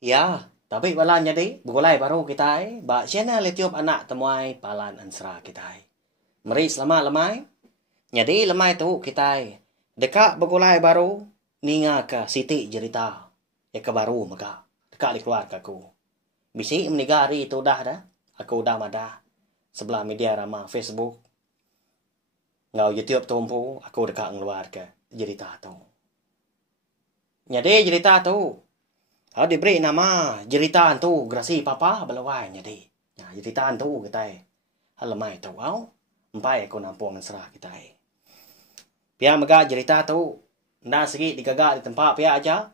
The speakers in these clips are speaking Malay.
Ya, tapi balan jadi begulai baru kita ba channel YouTube anak temuai palan ansra kita. Meri selama lemai. Jadi lemai tu kita dekat begulai baru ninga ke Siti cerita. Ya ke baru maka dekat di keluarga aku. Bisi menigari itu dah. Aku dah madah sebelah media ramah Facebook. Ngau YouTube tumpu aku dekat ngeluar ke cerita tu. Jadi cerita tu diberi nama jeritan tu grasi papa belawai jadi. Nah, jeritan tu kita halamai tu empai aku nampung serah kita. Pia mega jerita tu nda segi digagak di tempat pia aja.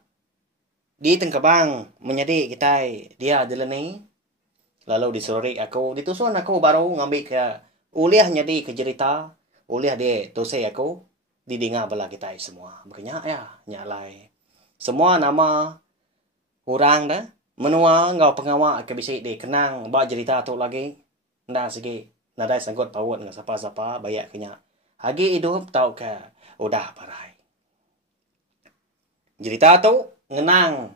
Di tengkabang menjadi kita dia dileni lalu disuruh aku ditusun aku baru ngambil ke uliah jadi ke jerita uliah dia tuse aku didinga bala kita semua. Makanya ya nyalai. Semua nama orang dah menua ngau pengawak ke bisik di kenang ba cerita tu lagi nda segi nada sangkut paut dengan siapa-siapa bayak kenya hagi hidup tau ke udah parai cerita tu ngenang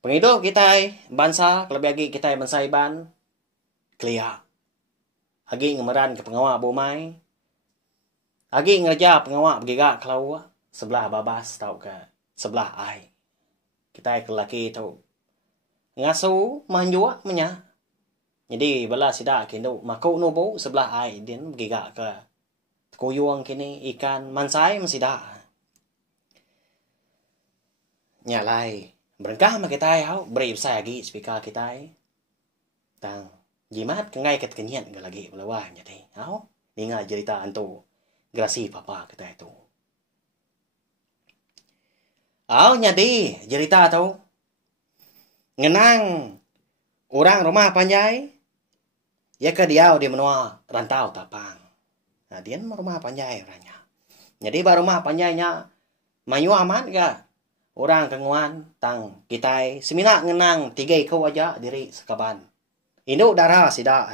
penghidup kita bangsa lebih lagi kita bangsa iban kelia hagi ngemeran ke pengawak bomai hagi ngerja pengawak begiga kalau sebelah babas tau ke sebelah ai kita lelaki tu ngasu manjua menya. Jadi bala sida kendo mako nubo sebelah ai din giga ke kuyuang kini ikan mansai masida. Nyalai berengkah ma kita hau beri saya lagi speaker kita tang jimat ke ngai ket kenyan ga lagi belawa jadi hau ninga cerita antu grasi papa kita itu. Nyadi cerita tu ngenang orang rumah panjai ya ke dia di menua rantau tapang. Nah dia rumah panjai orangnya. Jadi baru rumah panjainya mayu aman ga orang kenguan tang kita semina ngenang 3 kau aja diri sekaban. Induk darah sida.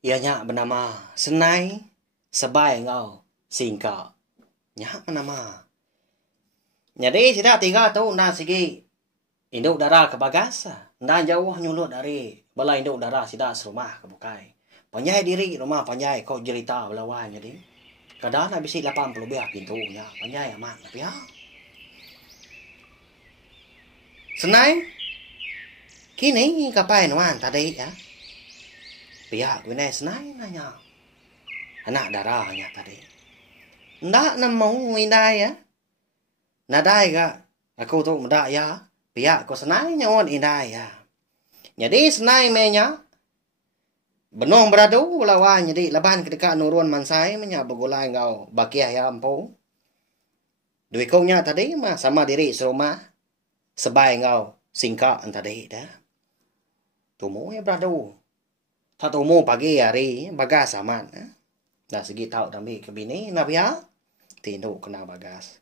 Ianya bernama Senai Sebai ngau singka. Nya nama. Jadi sida 3 tu nda sigi induk darah ke bagas. Nda jauh nyulut dari bala induk darah sida serumah ke bukai. Panjai diri rumah panjai kau cerita belawan jadi. Kadang habis 80 biar pintunya. Panjai amat tapi ya. Senai kini kapai nuan tadi ya. Pihak gue senai nanya. Anak darahnya tadi. Ndak nemu indai ya. Nadai ga. Aku tu muda ya. Pihak ko senai nyawan indai ya. Jadi senai menya. Benong beradu lawan jadi laban ketika nurun mansai menya begulai ngau bakiah ya ampo. Dui kongnya tadi mah sama diri serumah. Sebai ngau singka tadi dah. Tumu ya beradu. Tak tumu pagi hari bagas aman. Dah segi tahu dambi ke bini nabia tinduk kena bagas.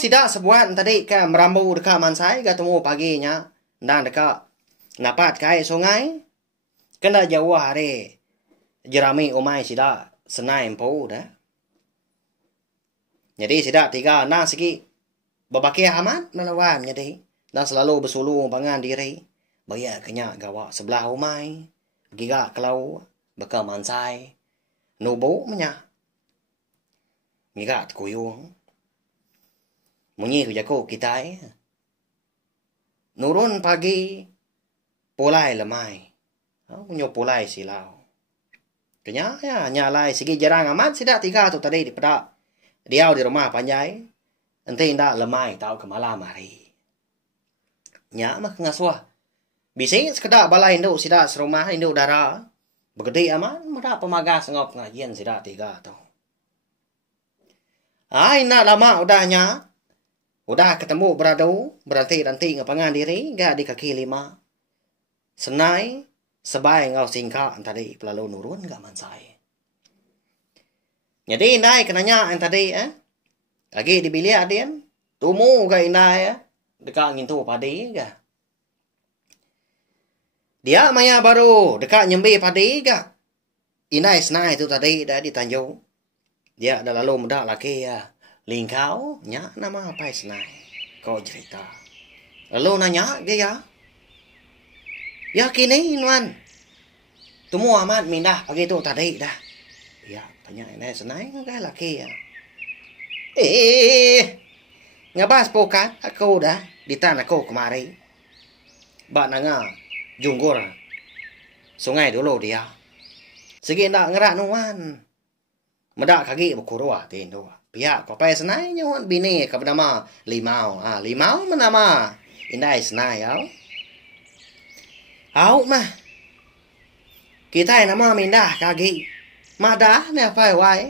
Sida sebuat tadi ke merambu dekat mansai ketemu paginya dan dekat napat kai sungai kena jauh hari jerami umai sida senai empu dah. Jadi sida 3 na segi babaki aman melawan jadi dan selalu bersulu pangan diri bayar kenyak gawa sebelah umai giga kalau beka mansai nubo menya migat kuyung munyi kujako kita nurun pagi polai lemai punyo polai silau kenya ya nyalai segi jarang amat sida 3 tu tadi di pedak dia di rumah panjai ente ndak lemai tau ke malam hari nya mah ngaswa bisi sekedar balai induk sida serumah induk darah begede aman muda pemagas ngop ngajian sida 3 tu. Nak lama udahnya. Udah ketemu beradu, berhenti ngapangan diri ga di kaki 5. Senai sebai ngau singka tadi pelalu nurun ga mansai. Jadi indai kenanya tadi lagi di bilik adien tumu ga indai dekat ngintu padi ga. Dia maya baru dekat nyembi padi ga. Inai senai itu tadi dah di Tanjung. Dia dah lalu muda laki ya. Lingkau nya nama apa senai. Kau cerita. Lalu nanya dia ya. Ya kini nuan. Tumu amat mindah pagi tu tadi dah. Ya tanya ini senai cái laki ya. Ngabas pokat aku dah di tanah aku kemari. Bak nanga junggur sungai dulu dia. Segi nak ngerak nuan. Medak kaki berkurua tin tu. Pihak kau pai senai nyawan bini ka bernama Limau. Limau menama indai senai au. Au mah. Kita nama mindah kaki. Madah ne pai wai.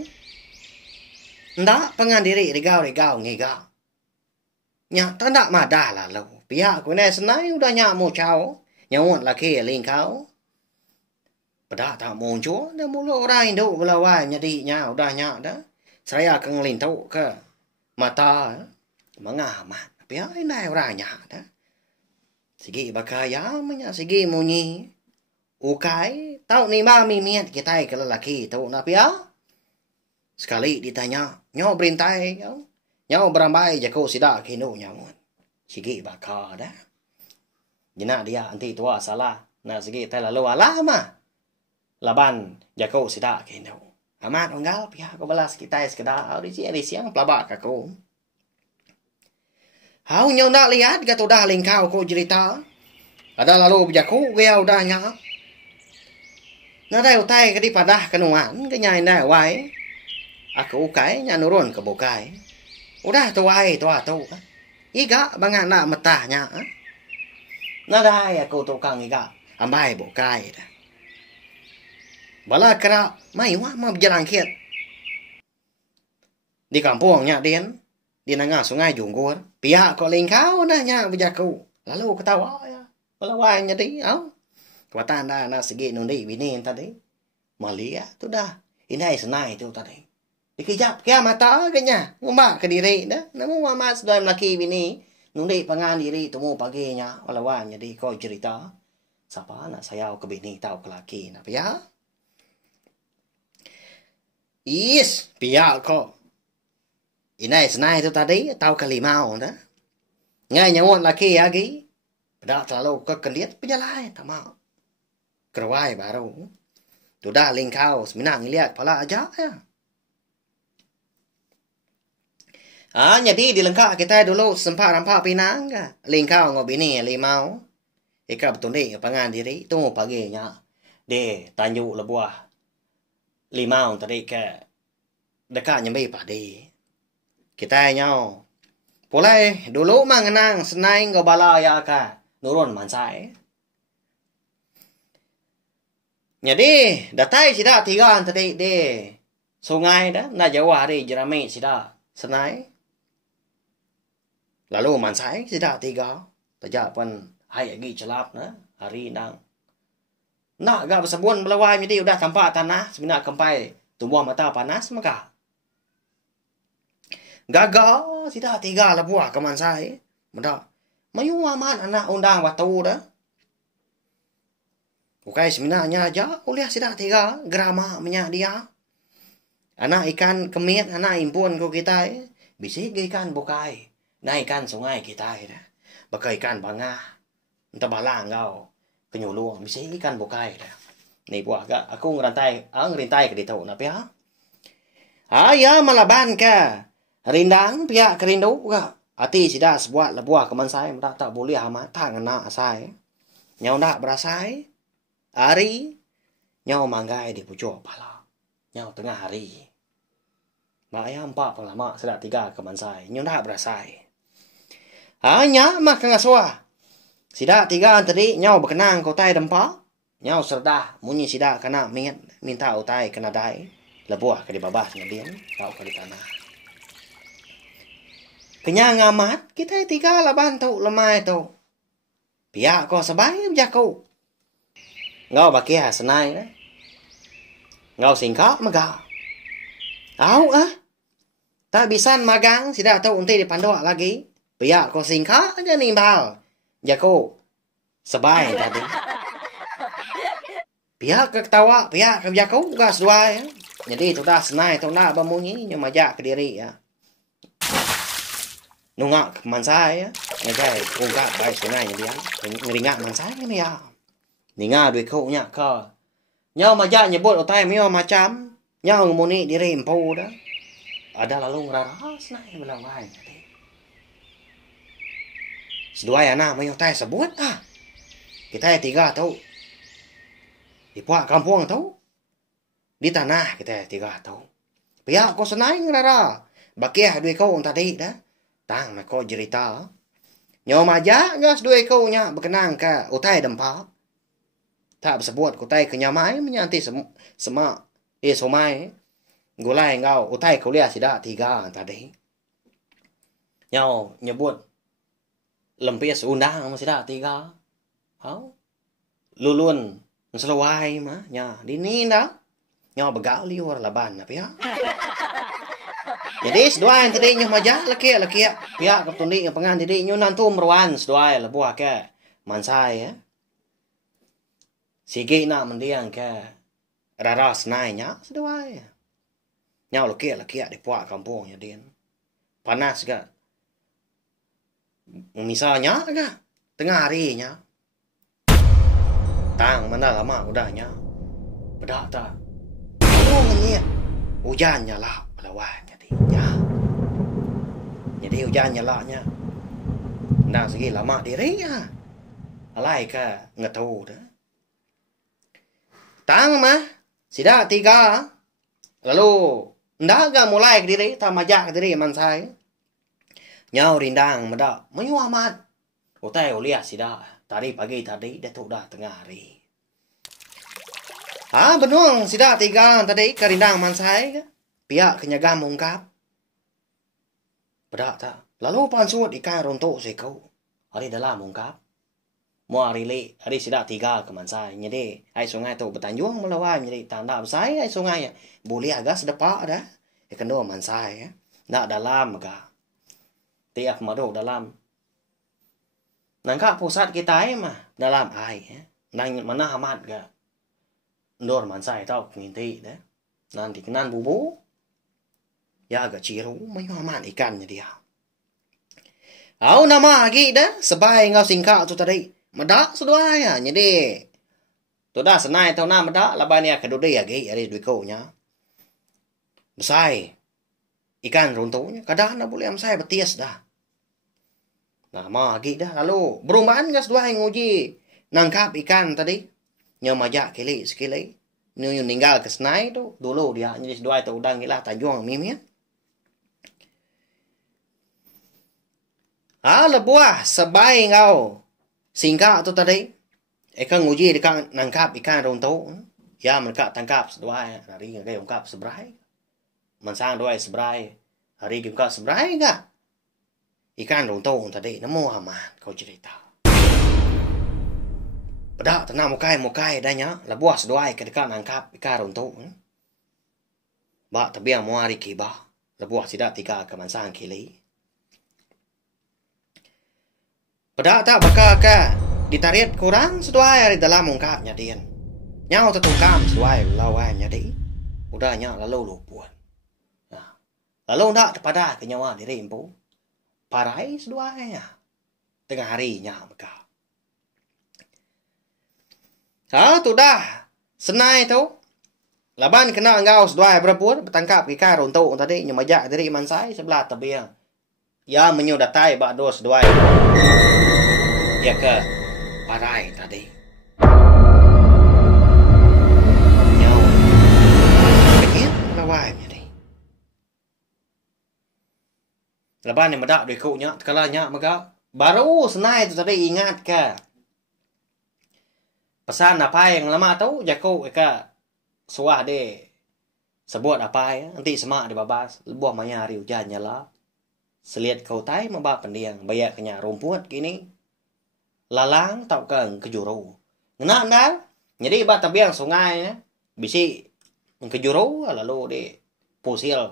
Ndak pengandiri rigau-rigau ngigau. Nya tanda madah lah lo. Pihak ku ne senai udah nya mau chao. Nyawan laki lingkau. Pada tak muncul dah mula orang Indo belawai nyadinya udah nya dah. Saya akan ngelintau ke mata mengamat. Pihak ini orang nya dah. Segi bakaya menya segi munyi. Ukai tau ni mami miat kita ke lelaki tau na pihak. Sekali ditanya, nyaw berintai nyaw berambai jako sidak kino nyaw. Segi bakar dah. Jena dia anti tua salah. Nah segi tai lalu alama. Laban jako sidak kino. Amat onggal pihak ko balas kita sekedar di siang pelabak aku. Hau nyaw nak lihat gato dah lingkau ko cerita. Ada lalu jako gaya udah nya. Nah dai utai ke di padah kenuan ke nyai dai wai. Aku ukai nya nurun ke bokai. Udah tuai tua tu. Iga bangan nak metahnya. Nah dai aku tukang iga ambai bokai dah. Bala kera mai wah ma berjalan kiat. Di kampungnya Dian, di nengah sungai Junggur, pihak kau lingkau nanya berjaku. Lalu ketawa ya. Bala wai nyadi au. Kuatan dah na segi nundi bini tadi. Malia tu dah. Ini senai tu tadi. Dikejap kia mata kenya. Ngumba ke diri dah. Namu mama sudah laki bini. Nundi pangan diri temu paginya. Bala wai nyadi kau cerita. Siapa nak sayau ke bini tahu ke laki nak pihak. Is, pihak kok. Ini senai itu tadi, tahu kali mau dah. Ngai nyawon laki lagi. Pada terlalu kekeliat penjalai, tak mau. Kerwai baru. Sudah lingkau, seminang ngeliat pala aja ya. Jadi dilengkap kita dulu sempat rampak pinang ka. Lingkau ngobini limau. Ika betul ni pangan diri, tunggu paginya. De tanjuk lebuah. Limau tadi ke dekat nyambi padi. Kita nhau. Pulai dulu mangenang senai ngobala ya ka nurun mansai. Jadi datai sida tiga tadi de sungai dah na Jawa hari jerami sida senai. Lalu mansai sida tiga. Tajak pun hai lagi celap na hari nang. Nak gak bersabun belawai jadi udah tampak tanah sebenarnya kempai tumbuh mata panas maka gagal tidak tiga lah buah keman saya mudah mayu aman anak undang batu dah bukai sebenarnya aja uliah tidak tiga grama menyak dia anak ikan kemit anak impun ko kita bisa ikan bukai nah ikan sungai kita dah bakai ikan bangah entah balang kau penyuluh bisa ikan bukai dah. Ni buah gak aku ngerintai ke ditau na pihak. Ya malaban ka. Rindang pihak kerindu gak. Ati sida sebuat lebuah keman saya tak boleh amat tangan nak saya. Nyau nak berasai. Hari nyau manggai di pucuk pala. Nyau tengah hari. Mak ayam 4 lama sedak 3 keman saya. Nyau nak berasai. Nya mah kengasua. Sida 3 tadi nyau berkenang kau tai dempa. Nyau serdah munyi sida kena minta utai kena dai. Lebuah ke di babah ngadian tau ke di tanah. Kenyang amat kita 3 laban tu lemai tu. Pihak kau sebai berjaku. Ngau bakia senai dah. Ngau singkap maga. Au tak bisa magang sida tu unti di pandok lagi. Pihak kau singkap aja nimbal. Jago sebai tadi. Pihak ketawa, pihak kejaku gas dua ya. Jadi tu dah senai tu nak bemunyi nyamaja ke diri ya. nungak mansai ya ngagai ungkap baik sungai dia ngeringat mansai ni ya ninga dui kau nya ka nhau mà ja nyebut otai mio macam nhau ngomoni diri empu dah ada lalu ngerara senai belang lain sedua anak mio otai sebut kita tiga tahu di puak kampung tahu di tanah kita tiga tahu pihak kau senai ngerara bakia dui kau tadi dah tang mà coi cerita nhau mà ja ngas dui kau nya berkenang ka otai dempa tak sebut kutai ke nyamai menyanti semak somai gulai ngau utai kau lihat sida tiga tadi nhau nyebut lempis undang sida tiga hau lulun selawai mah nya di ni dah nhau begal liur laban apa ya jadi seduai tadi nyo maja laki pihak ketundi pengan tadi nyo nantum ruan seduai la buah ke mansai ya sige nak mendiang ke raras naiknya seduai nhau laki di puak kampungnya din panas ga misalnya ga tengah harinya tang mana lama udahnya bedak tak ngomongnya hujannya lah lawannya dia jadi hujannya lahnya nah segi lama diri ya alai ke ngetau dah tang mah sida tiga lalu ndaga mulai ke diri tamajak ke diri mansai nhau rindang meda menyuamat utai uliah sida tadi pagi tadi datuk dah tengah hari benung sida tiga tadi ke rindang mansai pihak kenyagam ungkap bedak tak lalu pansut ikan rontok sekau hari dalam ungkap mua hari sida tiga ke mansai jadi ai sungai tu bertanjung melawan jadi tanda besai ai sungai boleh agak sedepak dah ikan dua mansai nak dalam ga tiap maduk dalam nangka pusat kita mah dalam ai nang mana amat ga ndor mansai tau nginti dah nanti kenan bubu ya agak ciru mai amat ikannya dia au nama lagi dah sebai ngau singka tu tadi medak sedua ya jadi tu dah senai tau na medak labanya kedua lagi ada dua kau nya besai ikan runtuhnya kadang nak boleh amsai betis dah nah ma lagi dah lalu berumahan gas dua yang nguji nangkap ikan tadi nyo majak kili sekili nyo ninggal ke senai tu dulu dia jadi dua tu udang gila tanjung mimia lebuah sebai ngau singka tu tadi ikan nguji ikan nangkap ikan rontok ya mereka tangkap sedua hari ngai ungkap sebrai mansang dua sebrai hari ungkap sebrai enggak ikan rontok tadi nemu aman kau cerita pada tenang mukai danya lebuah sedua ke dekat nangkap ikan rontok ba tabiang mu hari kiba lebuah sidak tiga ke mansang kili pada tak bakal ke ditarik kurang sesuai hari dalam ungkapnya dia nhau tertungkam sesuai lawannya dia udahnya lalu lupuan nah, lalu nak pada kenyawa diri empu parai sesuai tengah harinya bakal tu dah senai tu laban kena engkau sesuai berapun bertangkap ikan runtuk tadi nyemajak diri mansai sebelah tebiang ya menyudatai bak dos sesuai ya ke parai tadi nhau kayaknya lawannya deh leban yang medak dari kunya kalanya maka baru senai tu tadi ingat ke pesan apa yang lama tahu jaku ke suah deh sebut apa ya nanti semak di babas lebuah maya hari hujan nyala seliat kau tai membak pendiang bayar kenya rumput gini lalang tau keng kejuru ngena dah jadi ba tabiang sungai bisi kejuru lalu di pusil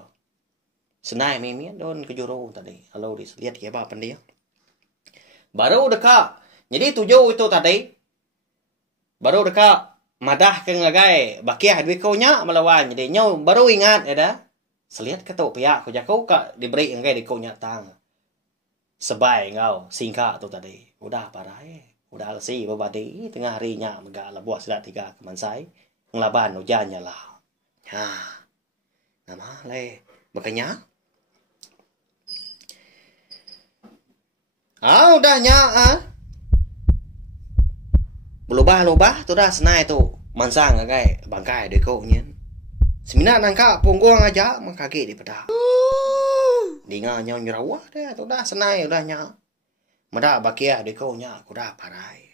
senai mimi don kejuru tadi lalu di lihat ke ba pendiang baru dekat jadi tujuh itu tadi baru dekat madah ke ngagai bakiah duit kau nya melawan jadi nyau baru ingat ada selihat ketuk pihak ko jakau ka diberi ngagai di kau nya tang Sebai ngau singka tu tadi. Udah parai. Udah si babadi tengah harinya megak labuah sila tiga kemansai. Ngelaban hujannya lah. Ha. Nama le. Makanya. Udahnya Berubah-ubah tu dah senai tu. Mansang agai bangkai de kau nyen. Semina nangka punggung aja makage di pedak. Dinga nyau nyerawah dah tu dah senai udahnya. Mada bakia de kau nya aku dah parai.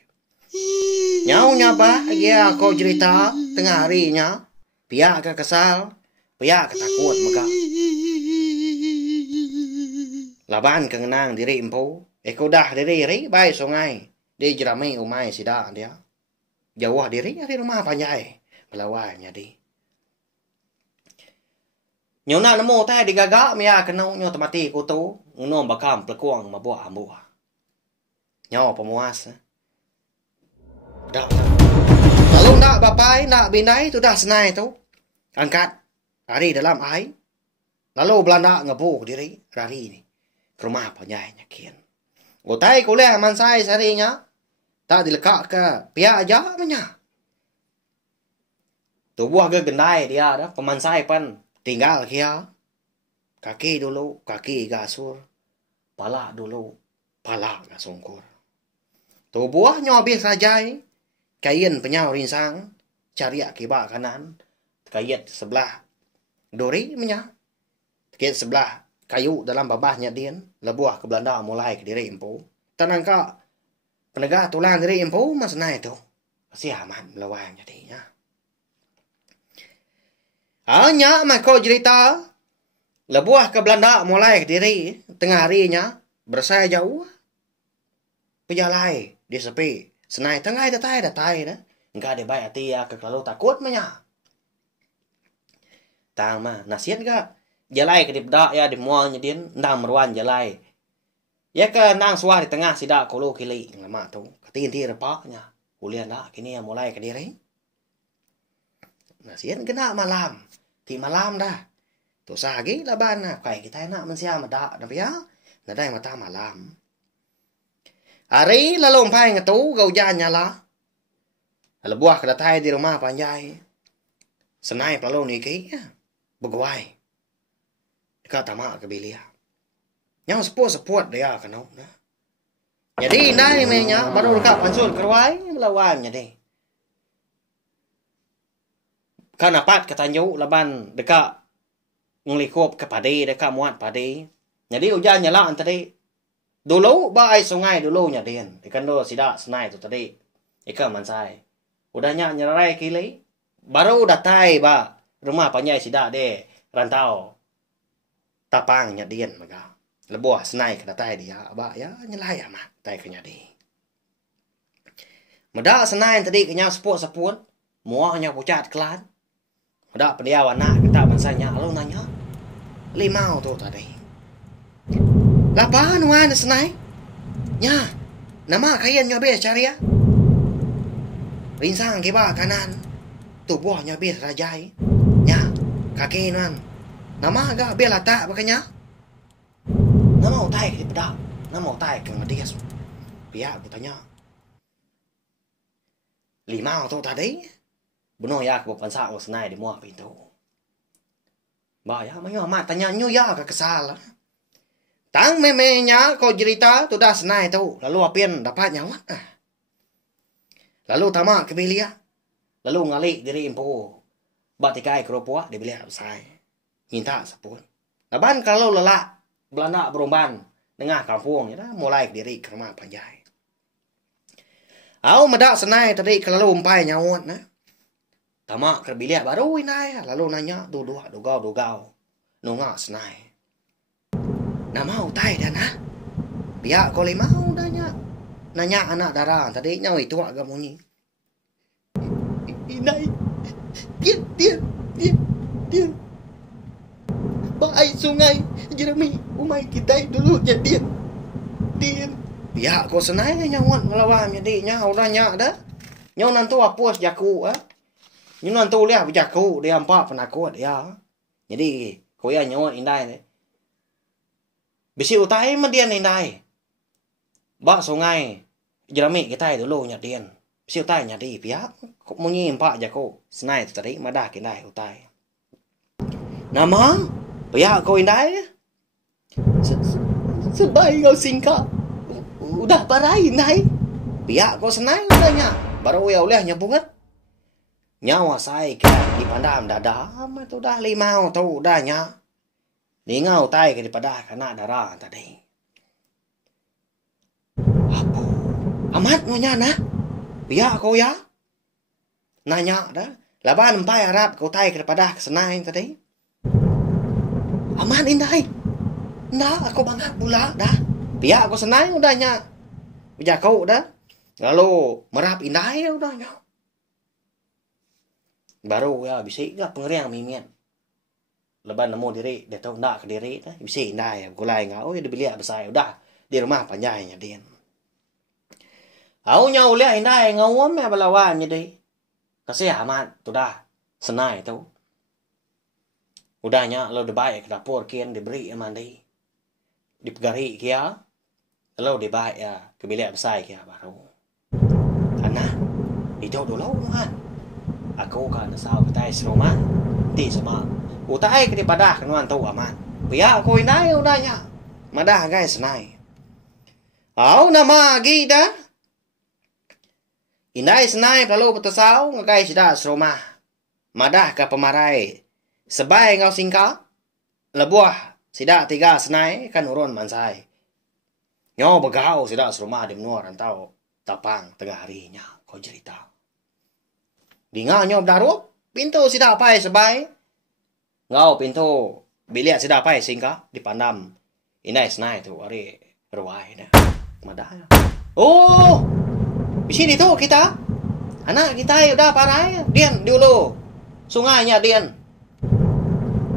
Nyau nyapa dia kau cerita tengah harinya. Pihak ke kesal, pihak ketakut mega. Laban kengenang diri empu. Eko dah diri baik sungai. Dia jerami umai sida dia. Jauh diri dari rumah panjai. Melawanya di. Nyona nemu teh digagak mia kenau nyo temati kutu. Ngono bakam pelekuang mabuah ambuah. Nyo pemuas. Dah. Lalu nak bapai, nak binai tu dah senai tu. Angkat. Hari dalam air. Lalu Belanda ngebuk diri. Rari ni. Ke rumah panjai nyakin. Utai kuliah mansai seharinya. Tak dilekak ke pihak aja punya. Tubuh ke gendai dia dah. Pemansai pan tinggal kia. Kaki dulu, kaki gasur. Pala dulu, pala gasungkur. Tubuhnya habis sajai. Kain penyau rinsang. Cariak kibak kanan. Kait sebelah duri punya. Kait sebelah kayu dalam babahnya din. Lebuah ke Belanda mulai ke diri empu. Tenang kak. Penegak tulang diri empu mas naik tu. Masih aman melawang jadinya. Hanya kau cerita. Lebuah ke Belanda mulai ke diri. Tengah harinya. Bersaya jauh. Pejalai di sepi. Senai tengah datai dah. Enggak ada baik hati ya. Kalau takut menya. Tang mah nasihat gak. Jalai ke dipdak ya di mualnya din. Ndang meruan jalai. Ya ke nang suah di tengah sidak kulu kili lama tu. Ketinti repaknya. Kuliah dak kini ya mulai ke diri. Nasihat kena malam. Ti malam dah. Tu sagi laban nah. Kayak kita nak mensiam dak tapi ya. Nadai mata malam. Hari lalu umpai ngetu gau jannya lah. Lebuah kedatai di rumah panjai. Senai lalu niki ya. Beguai. Dekat tamak kebilia. Yang seput dia kenal. Jadi nai menya baru dekat pansul kerwai melawannya deh. Kan dapat ketanju laban dekat ngelikup ke padi dekat muat padi. Jadi hujannya lah tadi. Dulu baai sungai dulunya din. Ikan do sidak senai tu tadi. Ikan mansai. Udahnya nyerai kili. Baru datai ba rumah panjai sidak de rantau. Tapangnya din mega. Lebuah senai ke datai dia. Abah ya nyelai amat. Tai kenya di. Medak senai tadi kenya seput-seput. Muahnya pucat kelan. Medak pendiawan nak kita mansanya. Lalu nanya. Limau tu tadi. Lapaan wan senai. Nya. Nama kayan nyobes cari ya. Rinsang kiba kanan. Tubuhnya bis rajai. Nya. Kaki nuan. Nama agak biar latak makanya. Nama utai ke pedak. Nama utai ke ngedias. Biar aku tanya. Limau tu tadi. Benar ya aku pansak aku senai di muak pintu. Bah ya mayo amat tanya nyu ya ke kesal. Tang memenya kau cerita tu dah senai tu. Lalu apian dapat nyawa. Lalu tamak ke bilia. Lalu ngalik diri impu. Batikai keropua di bilia usai. Minta sepun. Laban kalau lelak. Belanda berumban. Tengah kampung. Ya, mulai diri ke rumah panjai. Aku medak senai tadi kalau umpai nyawat. Tamak ke bilia baru inai. Lalu nanya. Duduk. Dugau. Nungak senai. Nama utai dah nah. Biar kau limau dahnya. Nanya anak darah. Tadi nyawa itu agak munyi. Inai. Dia. Baik sungai. Jeremy. Umai kita dulu jadi. Dia. Biar kau senai nyawat melawan. Jadi nyawa dahnya dah. Nyawa nantu apus jaku. Nyawa nantu lihat jaku. Dia empat penakut. Ya. Jadi. Kau ya nyawa indai. Bisi utai mah dia indai. Bak sungai jerami kita dulu nyadin. Siu tai nyadi pihak. Kok munyi empak jako. Senai tadi madah kindai utai. Nama? Pihak kau indai? Sebaik kau singkat. Udah parai indai. Pihak kau senai udahnya. Baru ya oleh nyabungat. Nyawa saya kira di pandam dadam itu dah 5 tu udahnya. Di ngau tai ke di padah kena darah tadi. Apa? Amat ngonya nah. Pihak kau ya? Nanya dah. Laban empai Arab kau tai ke padah kesenai tadi. Aman indai. Ndak aku bangat pula dah. Pihak kau senai udahnya. Bija kau dah. Lalu merap indai udahnya. Baru ya bisik lah pengeriang mimian. Leban nemu diri dia tahu ndak ke diri dah. Bisik indai gulai ngau ya dibeli besar udah di rumah panjainya dia. Au nhau lihat indai ngau me balawan jadi. Kasih amat tu dah. Senai tu. Udahnya lalu dibaik ke dapur kian diberi mandi. Dipegari kia. Lalu dibaik ya ke bilik besar kia baru. Karena itu dulu kan. Aku kan sao kita serumah. Di sama. Utai ke dipadah kenuan tu aman. Biar aku indai udahnya. Madah guys senai. Au nama gida. Indai senai lalu betasau ngagai sudah serumah. Madah ke pemarai. Sebai ngau singka. Lebuah. Sidak 3 senai kan urun mansai. Nyau begau sidak serumah di menua rantau. Tapang tengah harinya. Kau cerita. Dinga nyau darup. Pintu sidak pai sebai. Ngau pintu. Bilik sidak pai singka. Dipandam. Indai senai tu. Hari ruai dah. Madah. Oh. Di sini tu kita. Anak kita udah parai. Dian dulu. Sungainya Dian.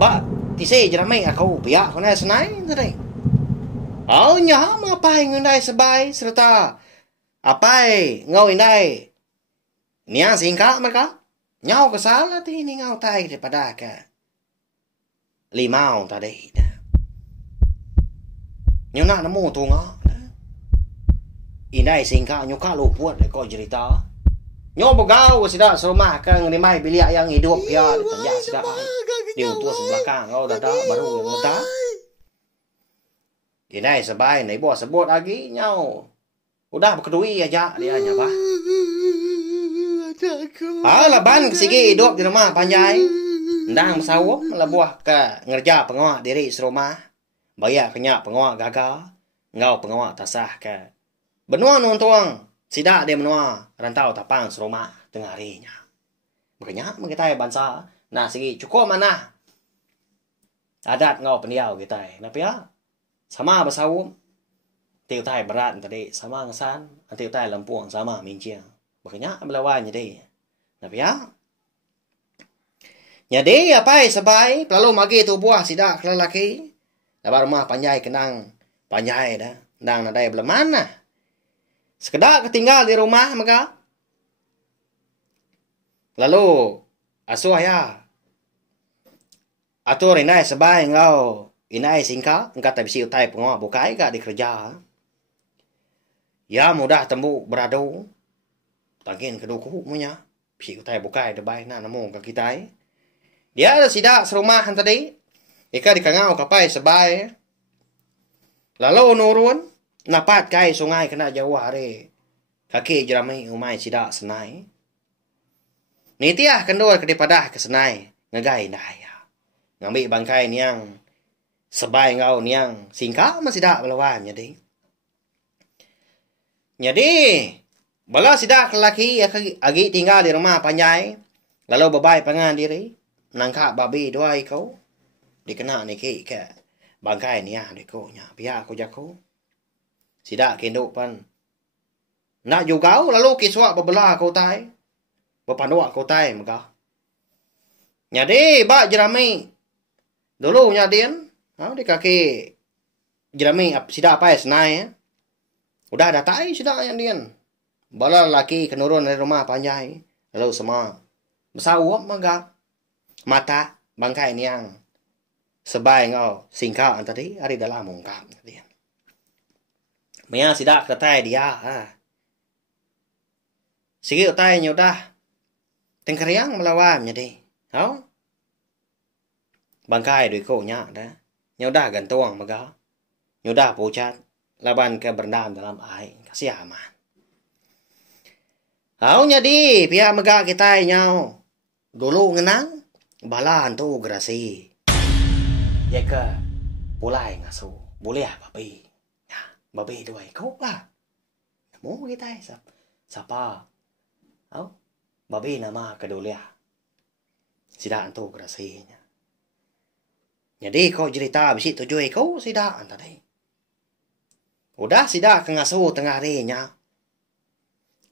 Ba, tisi jerami aku pihak kena senai tadi. Oh nyah apa yang indai sebai serta apa ngau indai. Niang singkat mereka. Nyau kesalah ti ni ngau tai daripada ke 5 tadi. Nyo nak nemu tu ngau. Indai singkat nyuka luput kau cerita. Nyo begau sudah serumah kan rimai bilik yang hidup ya ya sudah. Dia tua sebelakang kau dah baru yang muda. Indai sebai nai bos sebut lagi nyau. Udah berkedui aja dia nya bah. Laban kesigi hidup di rumah panjai. Ndang sawup lebuah ke ngerja pengawak diri serumah. Bayar kenyak pengawak gagal. Ngau pengawak tasah ke. Benua nuntuang. Sidak dia menua rantau tapang serumah tengah harinya. Makanya kita bangsa. Nah segi cukup mana. Adat ngau pendiau kita. Tapi ya. Sama bersawum. Tiu tai berat tadi. Sama ngesan. Tiu tai lempuang sama minciang. Makanya melawan jadi. Tapi ya. Jadi apa sebai. Lalu magi tu buah sidak lelaki. Dapat rumah panjai kenang. Panjai dah. Dang nadai belum mana. Sekedar ketinggal di rumah maka. Lalu. Asuh ya. Atur inai sebai ngau. Inai singka. Engkau tak bisa utai pengawak bukai kak di kerja. Ya mudah tembuk beradu. Tangkin keduku punya. Bisa utai bukai debai nak namu kak kita. Dia ada sidak serumah tadi. Ika dikangau kapai sebai. Lalu nurun. Napat kai sungai kena jauh hari. Kaki jerami umai sidak senai. Nitiah kendor ke dipadah ke senai. Ngegai daya. Ngambil bangkai niang. Sebai ngau niang. Singka masih dak melawan jadi. Jadi. Bala sidak lelaki agi tinggal di rumah panjai. Lalu bebai pangan diri. Nangkap babi dua kau. Dikena niki ke. Bangkai niang dikonya. Biar aku jago. Sidak kenduk pan. Nak juga lalu kiswak bebelah kau tai. Berpanduak kau tai maka. Jadi bak jerami. Dulu nyadin. Di kaki jerami sidak apa senai. Udah ada tai sidak nyadin. Bala lelaki kenurun dari rumah panjai. Lalu semua. Bersawap maka. Mata bangkai niang. Sebai ngau singka tadi. Hari dalam mungkap. Maya sidak ketai dia. Sige utai nyodah. Tengkariang melawan jadi. Hao? Bangkai đuổi cổ nhá đó. Nyodah gantung maga. Nyodah pucat. Laban ke berendam dalam air. Kasih aman. Hao jadi pihak maga kita nhau. Dulu ngenang. Bala hantu gerasi. Ya ke. Pulai ngasu. Boleh babi. Ya, babi đuổi cổ lah. Mau kita siapa? Hao? Babi nama kedua. Sida hantu gerasinya. Jadi kau cerita bisi tujuh kau sida tadi. Udah sida ke ngasuh tengah harinya.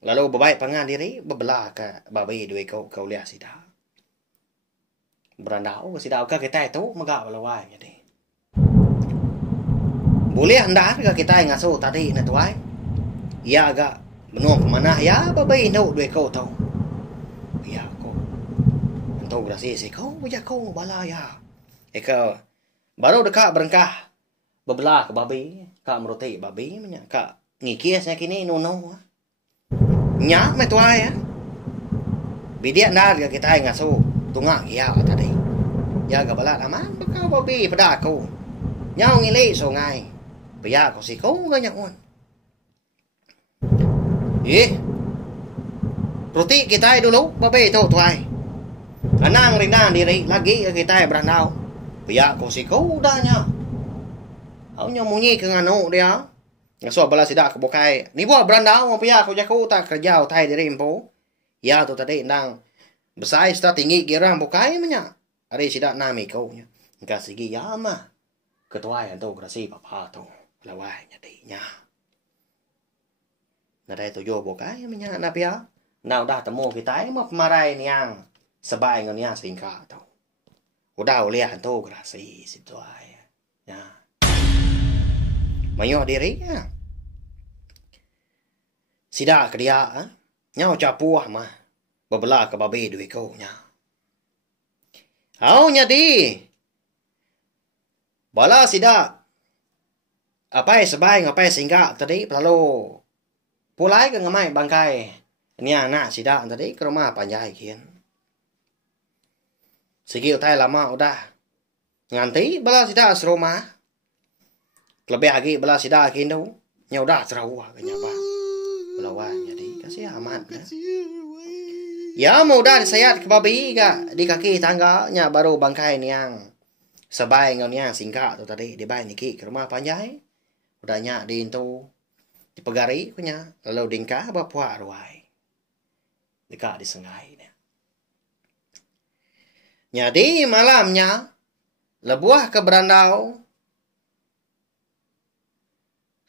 Lalu bebaik pangan diri bebelah ke babi dua kau lihat sida. Berandau sida ke kita itu megak balawai jadi. Boleh anda ke kita ngasuh tadi na tuai. Ya agak menung mana ya babi no dua kau tahu. Ya kau. Entau grasi si kau punya kau balaya. Eka baru dekat berengkah bebelah ke babi, kak meruti babi nya kak ngikisnya kini nono. Nya me tuai ya. Bidia ndar ga kita ngasu tunga ya tadi. Ya ga bala aman bekau babi pada aku. Nyau ngili sungai. Biya ko si kau ga nyaon. Ruti kita dulu babi tu tuai. Anang rinang diri lagi kita berandau. Biya ko si kau udahnya. Au nyo munyi ke ngano dia. Ngaso bala sida ke bokai. Ni buat berandau biya ko jaku tak kerja tai diri impo. Ya tu tadi nang besai sta tinggi girang bokai menya. Ari sida nami kau nya. Ka sigi ya mah. Ketua tu grasi papa tu. Lawai nya nya. Nadai tu jo bokai menya na pia. Nau dah temu kita mah marai niang. Sebai ngania singka tu. Udah lihat tu grasi situ ay. Ya. Mayo diri ya. Sida ke dia nyau capuah mah. Bebelah ke babi duit kau nya. Hau nya di. Bala sida. Apai sebai ngapai singgah tadi lalu pulai ke ngamai bangkai. Ni anak sida tadi ke rumah panjai kian. Segi utai lama udah. Nganti bala sida serumah. Lebih lagi bala sida kindu. Nya udah terawah ke nyapa. Belawan jadi kasih aman dah. Ya mau udah disayat ke babi ga di kaki tangga nya baru bangkai niang. Sebai ngau niang singkat tu tadi di bai niki ke rumah panjai. Udah nya di intu dipegari punya lalu dingkah bapua ruai. Dekat di sengai dia. Jadi malamnya lebuah ke berandau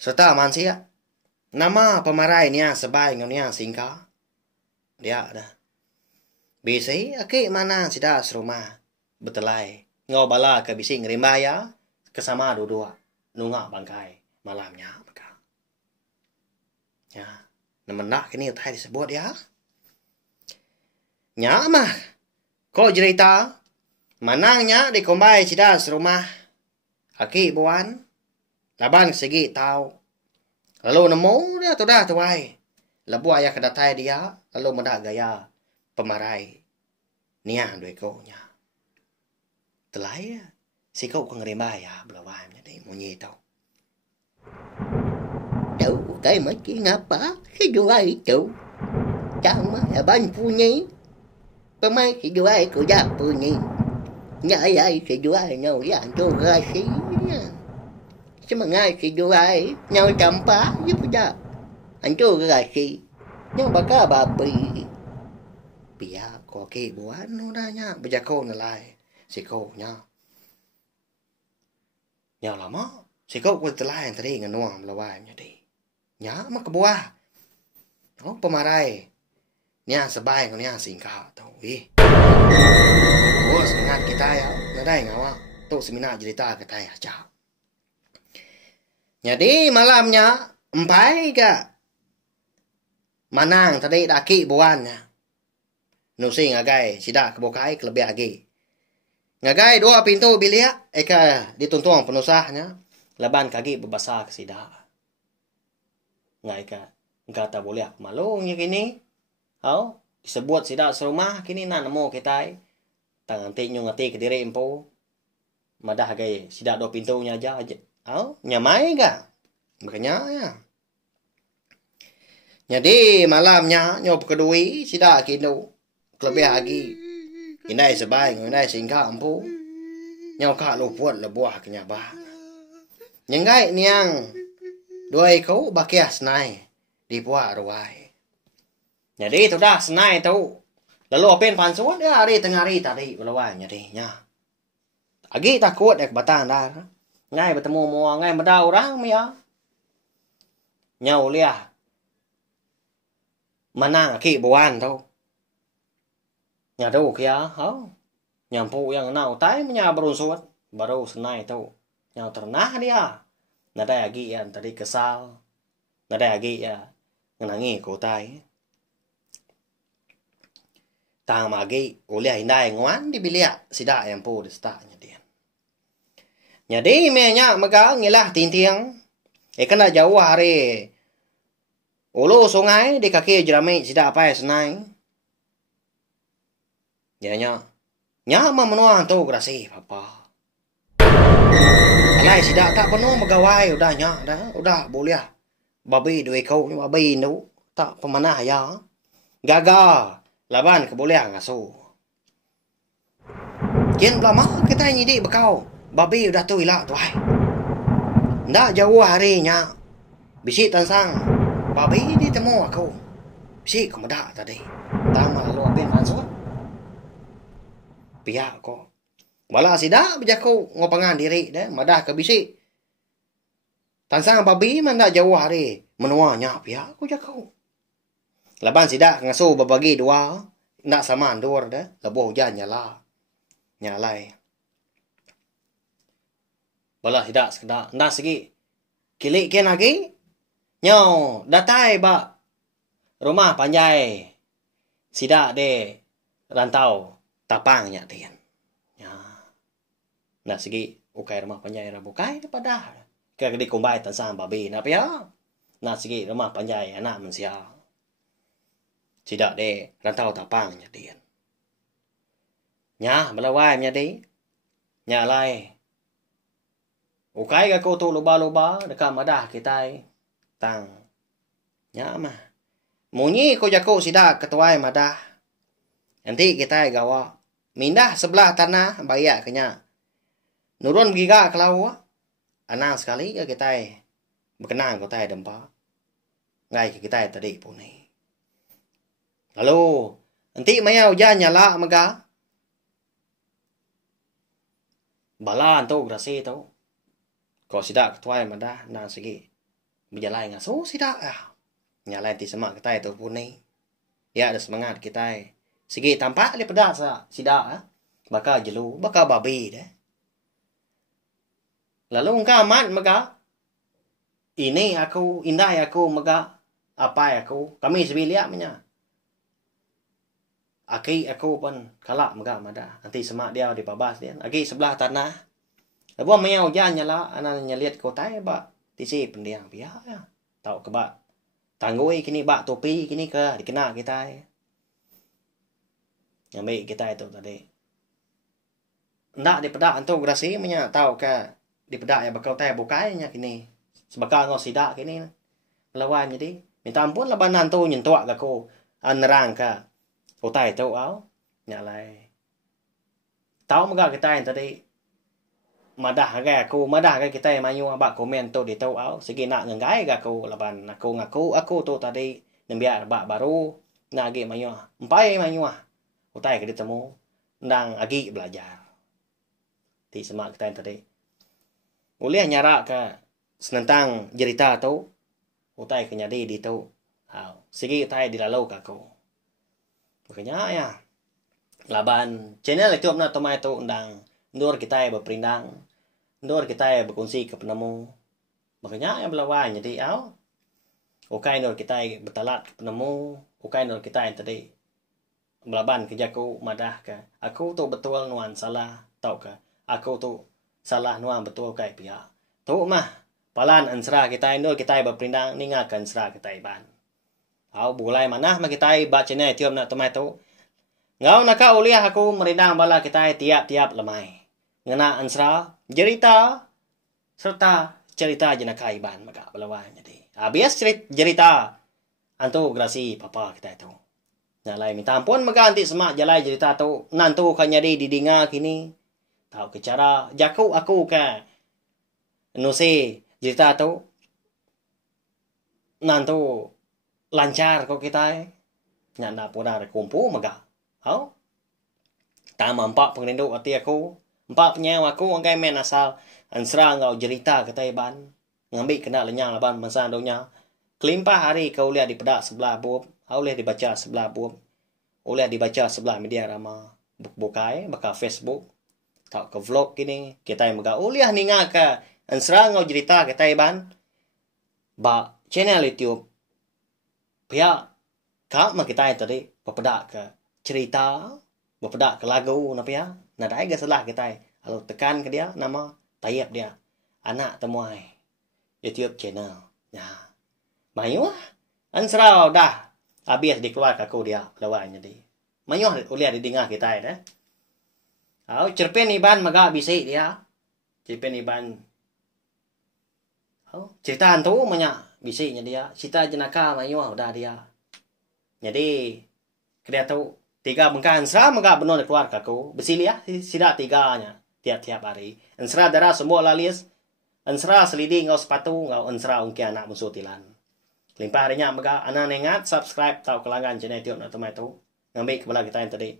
serta mansia nama pemarai niya sebai ngonya singka dia dah bisi aki mana sida serumah betelai ngobala ke bisi ngerimbaya kesama dua nunga bangkai malamnya maka ya nemenak ini utai disebut ya nyamah ko cerita manangnya di kombai sida serumah aki buan laban segi tahu lalu nemu dia tu dah tuai lebu ayah kedatai dia lalu mendak gaya pemarai nia dua ko nya telai si kau ngerima ya belawai nya di munyi tau đâu cái mấy cái ngapa cái juai itu sama ban punya pemain si juai ko ja punya nya ai si juai nhau ya tu gasi cuma ngai si juai nhau campa je puja antu gasi nhau baka babi pia ko ke buan udahnya bejako nalai si ko nya nya lama si ko ko telai tadi nganuam lawai nya di nya mak buah oh pemarai nya sebai nya singka tau oh sangat kita ya nadai ngawa tu seminar cerita kita ya cak. Jadi malamnya empai ga manang tadi daki buannya nusi ngagai sida kebokai kelebih lagi ngagai dua pintu bilik eka dituntung penusahnya leban kaki berbasa ke sida Ngai ka ta boleh malu nya kini. Hau disebut sida serumah kini na namo kita. Tangan ti nyu ngati ke diri empo. Madah gay sida do pintunya aja. Hau nyamai ga. Makanya ya. Jadi malamnya nyop kedui sida kinu. Lebih lagi. Inai sebai ngai singka empo. Nhau ka lu puat le buah kenya ba. Nyengai niang doi kau bakias nai di puak ruai. Jadi tu dah senai tu. Lalu apen pansuat dia hari tengah hari tadi belawai jadi nya. Agi takut ek batang dah. Ngai bertemu mua ngai meda orang mia. Nhau liah. Manang ki buan tu. Nya tu kia hau. Nyampu yang nau tai nya berunsut baru senai tu. Nhau ternah dia. Nada lagi yang tadi kesal. Nada lagi ya ngenangi ko tai. Tang magi uliah indai ngoan di bilia sida yang pu di sta nya dia. Jadi me nya maga ngilah tintiang. Kena jauh hari. Ulu sungai di kaki jerami sida apa senai. Ya nya. Nya memenuang tu grasi papa. Alai sida tak penuh megawai udah nya dah udah boleh. Babi duit kau ni babi nu tak pemanah ya. Gagal laban ke boleh ngasu. Kian lama kita nyidi bekau. Babi udah tu ilah tu ai. Ndak jauh harinya. Bisi tansang. Babi ditemu aku. Bisi kemudak tadi. Tama lu apin mansur. Pihak ko. Wala sida bejaku ngopangan diri dah madah ke bisi. Tansang babi mana jauh hari menuanya pihak ko jakau. Laban sida ngasu berbagi dua nak sama andur dah lebuh hujan nyala. Nyalai. Bala sida sekedar ndak segi. Kilik kian lagi. Nyau datai ba rumah panjai. Sida de rantau tapang nya tian. Nah segi ukai rumah panjai rabukai pada ke di kumbai tansang babi na pia. Nah segi rumah panjai anak manusia. Tidak de rantau tapang nya dian. Nya belawai nya di. Nya lai. Ukai ka ko tu luba-luba dekat madah kita tang. Nya mah. Munyi ko jako sida ketuai madah. Nanti kita gawa mindah sebelah tanah bayak kenya. Nurun giga kalau anang sekali ya kita berkenang kita dempa. Ngai kita tadi pun ni. Lalu nanti maya hujan nyala maga. Balan tu grasi tu. Kau sidak tuai madah nang segi berjalan ngaso sidak ah. Nyala ti semak kita tu pun ni. Dia ada semangat kita. Segi tampak le pedas sidak ah. Bakal jelu, bakal babi dah. Lalu engkau amat maga. Ini aku, indah aku maga. Apa aku, kami sebiliak punya. Aki aku pun kalak maga madah. Nanti semak dia di pabas dia. Aki sebelah tanah. Lepas maya hujan nyala, anak nyeliat kotai bak. Tisi pendiang pihak ya. Tahu ke bak. Tanggui kini bak topi kini ke dikena kita. Yang baik kita itu tadi. Ndak di pedak antu grasi punya tahu ke. Di pedak yang bakal tay bukainya kini. Sebakal ngau sidak kini. Melawan jadi. Minta ampun lah banan tu nyentuak ke ko. Nerang ke. Utai tu au. Nyalai. Tahu maga kita yang tadi. Madah ke aku. Madah ke kita yang mayu abak komen tu di tu au. Segi nak ngenggai ke aku. Laban aku ngaku. Aku tu tadi. Nembiak abak baru. Nak agi mayu. Empai mayu. Utai ke ditemu. Nang agi belajar. Di semak kita yang tadi. Boleh nyarak ke senentang cerita tu. Utai ke nyadi di tu. Segi utai dilalau ke aku. Makanya ya. Laban channel itu nak tomai tu undang. Nur kita berperindang. Nur kita berkongsi ke penemu. Makanya ya belawan jadi au. Ukai nur kita bertalat ke penemu. Ukai nur kita yang tadi. Belaban kerjaku madah ke. Aku tu betul nuan salah. Tahu ke. Aku tu salah nuan betul kai pihak. Tu mah Palan ansra kita Indo kita berperindang ningakan ansra kita ban. Au bulai mana ma kita ba channel tiom nak temai tu. Ngau naka uliah aku merindang bala kita tiap-tiap lemai. Ngena ansra cerita serta cerita jenaka iban maka balawan jadi. Habis cerita antu grasi papa kita itu. Nyalai minta ampun maka anti semak jalai cerita tu nantu kan jadi didinga kini. Tahu ke cara jaku aku ke nusi cerita tu nantu lancar kok kita nyanda pun ada kumpu maka hau tak mampak pengenduk hati aku empat penyawa aku angkai main asal ansra ngau cerita kita iban ngambil kena lenyang laban masa donya kelimpah hari kau lihat di pedak sebelah bub kau lihat dibaca sebelah bub boleh dibaca sebelah media rama bukai bakal Facebook tak ke vlog kini kita yang mega uliah ninga ke ansra ngau cerita kita iban ba channel YouTube pihak kak ma kita tadi pepedak ke cerita pepedak ke lagu na pihak na dai ga salah kita kalau tekan ke dia nama tayap dia anak temuai YouTube channel ya mayuh ansra dah habis dikeluar aku dia lawan jadi mayuh uliah didengar kita dah au cerpen iban maga bisik dia cerpen iban au cerita tu banyak bisiknya dia cita jenaka mayuh udah dia jadi dia tahu tiga bengkan ansra maga benar keluar aku besilia sida tiganya tiap-tiap hari ansra darah semua lalis ansra selidi ngau sepatu ngau ansra ungki anak musuh tilan limpah harinya maga anak nengat subscribe tahu kelangan channel tiok nak temai tu ngambil kepala kita yang tadi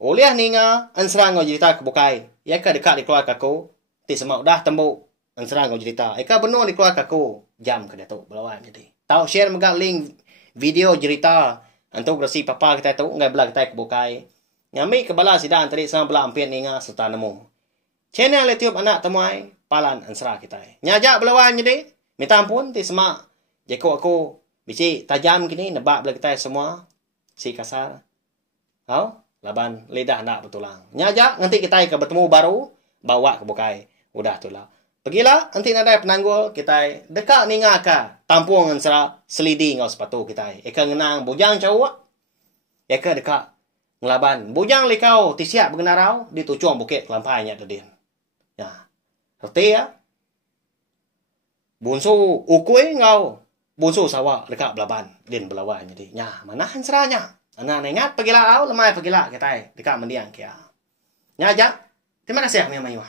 uliah ninga ansra ngau cerita kebukai ya ke dekat dikeluar aku ti semak dah tembuk ansra ngau cerita eka benar dikeluar aku jam ke datuk belawan jadi tahu share maga link video cerita antuk resi papa kita tu ngai bela kita kebukai ngambil kepala sidang tadi sama bela ampir ninga serta nemu channel YouTube anak temuai palan ansra kita nyajak belawan jadi minta ampun ti semak jeko aku bisi tajam kini nebak bela kita semua si kasar hau laban lidah nak betulang nyajak nanti kita ke bertemu baru bawa kebukai udah tulah pergilah nanti nadai penanggul kita dekat ninga ka tampung ansra selidi ngau sepatu kita eka ngenang bujang cawak eka dekat ngelaban bujang likau ti siap bergenarau di tujuan bukit kelampainya tadi ya reti ya bunsu ukui ngau bunsu sawak dekat belaban din belawan jadi nya mana ansranya anak ingat pergilah au lemai pergilah kita dekat mendiang kia nya aja terima kasih ya mayu